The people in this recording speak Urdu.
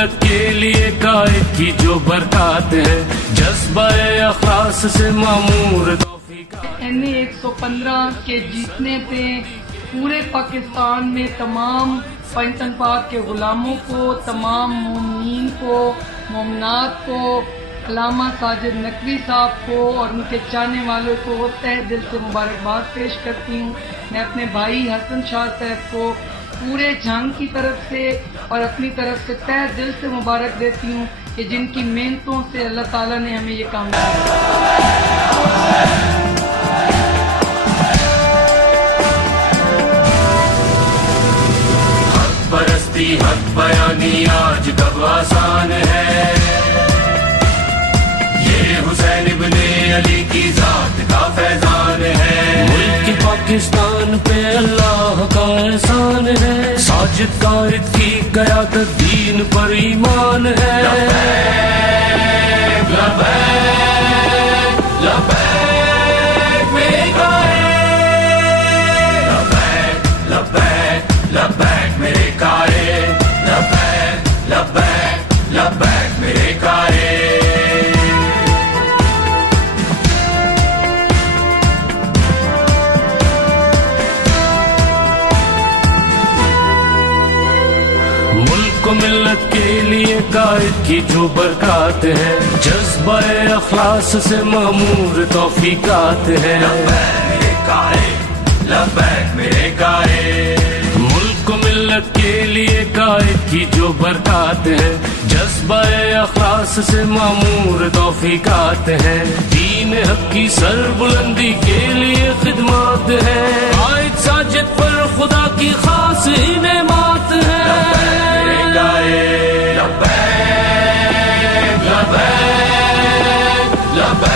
ملت کے لیے قائد کی جو برکات ہے، جذبہ اخلاص سے معمور توفیقات۔ NA-115 کے جیتنے پہ پورے پاکستان میں تمام پنجتن پاک کے غلاموں کو، تمام مومنین کو، مومنات کو، علامہ ساجد نقوی صاحب کو اور ان کے چاہنے والوں کو تہہ دل سے مبارکباد پیش کرتی ہوں۔ میں اپنے بھائی حسن شاہ صاحب کو پورے جھانگ کی طرف سے اور اپنی طرف سے تہہ دل سے مبارک دیتی ہوں کہ جن کی محنتوں سے اللہ تعالیٰ نے ہمیں یہ کام کیا۔ حق پرستی، حق بیانی آج کب آسان ہے، حسین ابن علی کی ذات کا فیضان ہے، ملک پاکستان پہ اللہ کا احسان ہے، ساجد قائد کی قیادت دین پر ایمان ہے۔ لبیک لبیک لبیک میرے قائد، لبیک لبیک لبیک میرے قائد، لبیک لبیک لبیک میرے قائد۔ ملت کے لیے قائد کی جو برکات ہے، جذبہ اخلاص سے معمور توفیقات ہے۔ لبیک میرے قائد، لبیک میرے قائد۔ ملک و ملت کے لیے قائد کی جو برکات ہے، جذبہ اخلاص سے معمور توفیقات ہے، دین حق کی سر بلندی کے لیے خدمات ہے، قائد ساجد پر خدا کی خاص انعامات ہے۔ لبیک لبیک لبیک